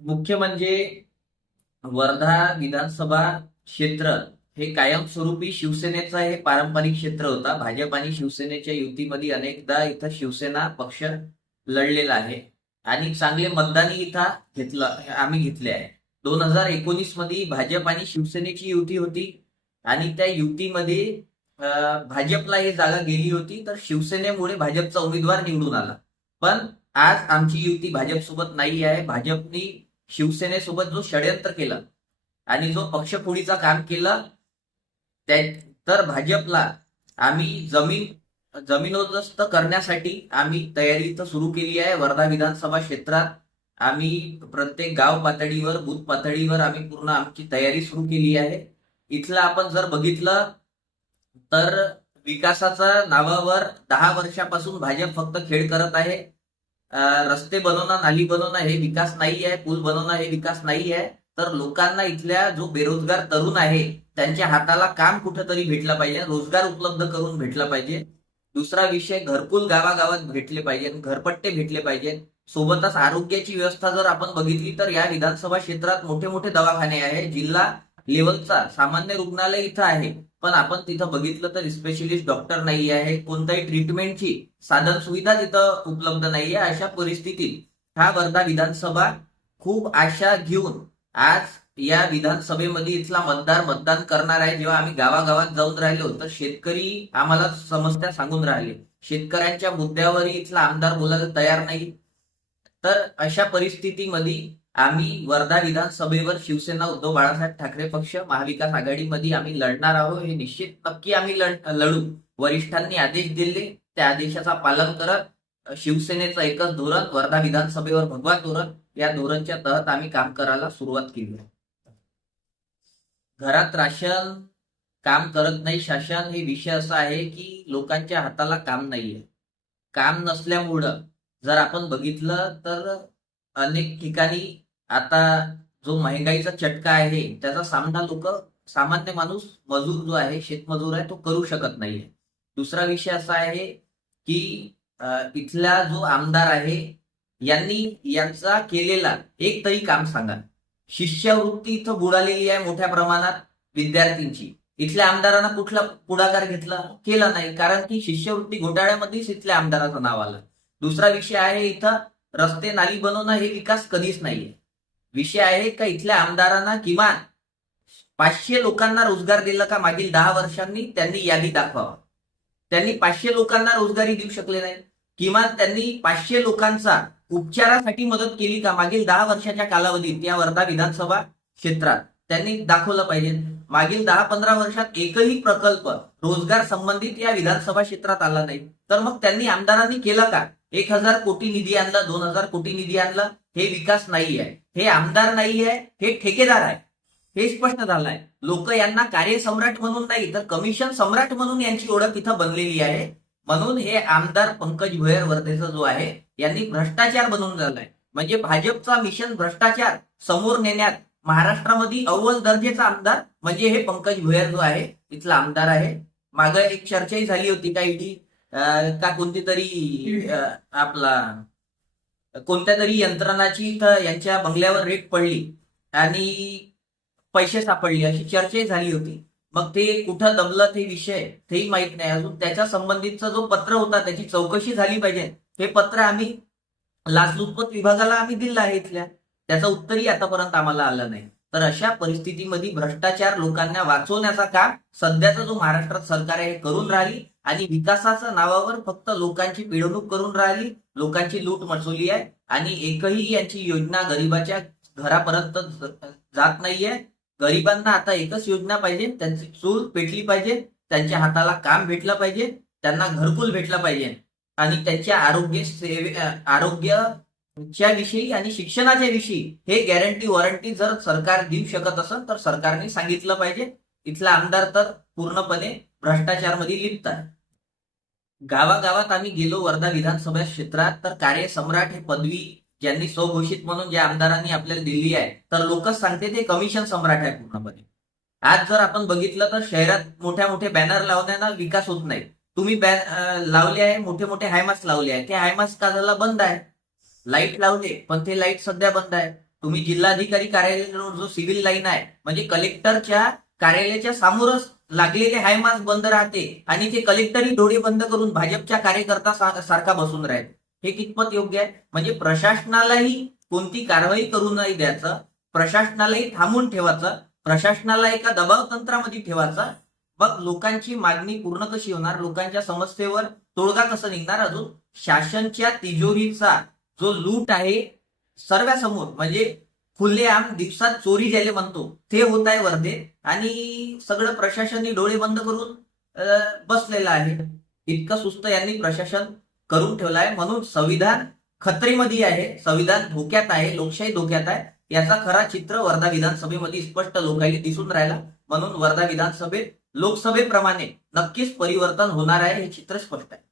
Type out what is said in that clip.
मुख्य म्हणजे वर्धा विधानसभा क्षेत्र हे कायमस्वरूपी शिवसेनेचा हे पारंपरिक क्षेत्र होता. भाजप आणि शिवसेनेच्या युतीमध्ये अनेकदा इथं शिवसेना पक्ष लढलेला आहे. आणि चांगले मतदानही इथं घेतलं आम्ही घेतले आहे. दोन हजार एकोणीसमध्ये भाजप आणि शिवसेनेची युती होती. आणि त्या युतीमध्ये भाजपला ही जागा गेली होती. तर शिवसेनेमुळे भाजपचा उमेदवार निवडून आला. पण आज आमची युती भाजपसोबत नाही आहे. भाजपनी शिवसेनेसोबत जो षडयंत्र केलं आणि जो पक्षफोडीचा काम केलं त्या तर भाजपला आम्ही जमीन जमीनोदस्त करण्यासाठी आम्ही तयारी तर सुरू केली आहे. वर्धा विधानसभा क्षेत्रात आम्ही प्रत्येक गाव पातळीवर बूथ पातळीवर आम्ही पूर्ण आमची तयारी सुरू केली आहे. इथलं आपण जर बघितलं तर विकासाच्या नावावर दहा वर्षापासून भाजप फक्त खेळ करत आहे. रस्ते बनवणं नाली बनवणं हे विकास नाही आहे पूल बनवणं हे विकास नाही आहे. तर लोकांना इथल्या जो बेरोजगार तरुण आहे त्यांच्या हाताला काम कुठेतरी भेटलं पाहिजे रोजगार उपलब्ध करून भेटला पाहिजे. दुसरा विषय घरकुल गावागावात भेटले पाहिजे घरपट्टे भेटले पाहिजेत सोबतच आरोग्याची व्यवस्था जर आपण बघितली तर या विधानसभा क्षेत्रात मोठे मोठे दवाखाने आहे जिल्हा लेवलचा सामान्य रुग्णालय इथं आहे. पण आपण तिथं बघितलं तर स्पेशलिस्ट डॉक्टर नाही आहे कोणत्याही ट्रीटमेंटची साधन सुविधा तिथं उपलब्ध नाहीये अशा परिस्थितीत. हा वर्धा विधानसभा खूप आशा घेऊन आज या विधानसभेमध्ये इथला मतदार मतदान करणार आहे. जेव्हा आम्ही गावागावात जाऊन राहिलो तर शेतकरी आम्हाला समस्या सांगून राहिले. शेतकऱ्यांच्या मुद्द्यावरही इथला आमदार बोलायला तयार नाही. तर अशा परिस्थितीमध्ये आम्ही वर्धा विधानसभेवर शिवसेना उद्धव बाळासाहेब ठाकरे पक्ष महाविकास आघाडीमध्ये आम्ही लढणार आहोत. हे निश्चित नक्की आम्ही लढू वरिष्ठांनी आदेश दिले. त्या आदेशाचा पालन करत शिवसेनेचं एकच धोरण वर्धा विधानसभेवर भगवा धोरण या धोरणच्या तहत आम्ही काम करायला सुरुवात केली. घरात राशन काम करत नाही शासन. हे विषय असा आहे की लोकांच्या हाताला काम नाहीये. काम नसल्यामुळं जर आपण बघितलं तर अनेक ठिकाणी आता जो महागाईचा चटका आहे त्याचा सामना लोक सामान्य माणूस मजूर जो आहे शेतमजूर आहे तो करू शकत नाहीये दुसरा विषय असा आहे की इथला जो आमदार आहे यांनी यांचा केलेला एक तरी काम सांगा. शिष्यवृत्ती इथं बुडालेली आहे मोठ्या प्रमाणात विद्यार्थ्यांची. इथल्या आमदारांना कुठला पुढाकार घेतला? केला नाही. कारण की शिष्यवृत्ती घोटाळ्यामध्येच इथल्या आमदाराचं नाव आलं. दुसरा विषय आहे इथं रस्ते नाली बनवणं हे विकास कधीच नाहीये. विषय आहे का इथल्या आमदारांना किमान पाचशे लोकांना रोजगार दिला का मागील दहा वर्षांनी त्यांनी यादी दाखवावा. त्यांनी पाचशे लोकांना रोजगारी देऊ शकले नाही. किमान त्यांनी पाचशे लोकांचा उपचारासाठी मदत केली का मागील दहा वर्षाच्या कालावधीत या वर्धा विधानसभा क्षेत्रात? त्यांनी दाखवलं पाहिजे. मागील दहा पंधरा वर्षात एकही प्रकल्प रोजगार संबंधित या विधानसभा क्षेत्रात आला नाही. तर मग त्यांनी आमदारांनी केलं का? एक हजार कोटी निधी आणला दोन हजार कोटी निधी आणला. हे विकास नाही आहे हे आमदार नाही आहे हे ठेकेदार आहे. हे स्पष्ट झालं आहे लोक यांना कार्यसम्राट म्हणून नाही तर कमिशन सम्राट म्हणून यांची ओळख इथं बनलेली आहे. म्हणून हे आमदार पंकज भोयर वर्धेचा जो आहे यांनी भ्रष्टाचार बनवून झालाय. म्हणजे भाजपचा मिशन भ्रष्टाचार समोर नेण्यात महाराष्ट्रामध्ये अव्वल दर्जेचा आमदार म्हणजे हे पंकज भोयर जो आहे इथला आमदार आहे. मागं एक चर्चाही झाली होती काही का कोणती तरी आपला कोणत्या तरी यंत्रणाची यांच्या बंगल्यावर रेट पडली आणि पैसे सापडले अशी चर्चाही झाली होती. मग ते कुठं दबलं ते विषय तेही माहीत नाही. अजून त्याच्या संबंधितचा जो पत्र होता त्याची चौकशी झाली पाहिजे. हे पत्र आम्ही लाचलुचपत विभागाला आम्ही दिलं आहे इथल्या. त्याचं उत्तरही आतापर्यंत आम्हाला आलं नाही. तर अशा परिस्थितीमध्ये भ्रष्टाचार लोकांना वाचवण्याचा काम सध्याचं जो महाराष्ट्रात सरकार आहे हे करून राहिली. आणि विकासाच्या नावावर फक्त लोकांची पिळवणूक करून राहिली लोकांची लूट मचवली आहे आणि एकही यांची योजना गरिबाच्या घरापर्यंत जात नाहीये. गरिबांना आता एकच योजना पाहिजे त्यांची चूल पेटली पाहिजे त्यांच्या हाताला काम भेटलं पाहिजे त्यांना घरकुल भेटलं पाहिजे आणि त्यांच्या आरोग्य सेवे आरोग्याच्या विषयी आणि शिक्षणाच्या विषयी हे गॅरंटी वॉरंटी जर सरकार देऊ शकत असेल तर सरकारने सांगितलं पाहिजे. इथला आमदार तर पूर्णपणे भ्रष्टाचारमध्ये लिप्त आहे. गावागावात आम्ही गेलो वर्धा विधानसभा क्षेत्रात तर कार्यसम्राट हे पदवी ज्यांनी स्वघोषित म्हणून ज्या आमदारांनी आपल्याला दिली आहे तर लोकच सांगते ते कमिशन सम्राट आहे पूर्णपणे. आज जर आपण बघितलं तर शहरात मोठ्या मोठे बॅनर लावण्याना विकास होत नाही. तुम्ही बॅन लावले आहे मोठे मोठे हायमास लावले आहे. ते हायमास का झाला? बंद आहे. लाइट लावले पण ते लाइट सध्या बंद आहे. तुम्ही जिल्हाधिकारी कार्यालयाजवळ जो सिव्हिल लाईन आहे म्हणजे कलेक्टरच्या कार्यालयाच्या समोरच लागलेले हाय मास्क बंद राहते आणि ते कलेक्टरही डोळे बंद करून भाजपच्या कार्यकर्ता सारखा बसून राहते हे कितपत योग्य आहे? म्हणजे प्रशासनालाही कोणती कारवाई करू नाही द्यायचं प्रशासनालाही थांबून ठेवायचं प्रशासनाला एका दबाव तंत्रामध्ये ठेवायचं. मग लोकांची मागणी पूर्ण कशी होणार? लोकांच्या समस्येवर तोडगा कसं निघणार? अजून शासनच्या तिजोरीचा जो लूट आहे सर्वांसमोर म्हणजे खुल्लेआम दिवसात चोरी ज्याला म्हणतो ते होत आहे वर्धे. आणि सगळं प्रशासननी डोळे बंद करून बसलेलं आहे. इतकं सुस्त यांनी प्रशासन करून ठेवलं आहे म्हणून संविधान खत्रीमध्ये आहे. संविधान धोक्यात आहे. लोकशाही धोक्यात आहे. याचा खरा चित्र वर्धा विधानसभेमध्ये स्पष्ट लोकांनी दिसून राहिला. म्हणून वर्धा विधानसभेत लोकसभेप्रमाणे नक्कीच परिवर्तन होणार आहे हे चित्र स्पष्ट आहे.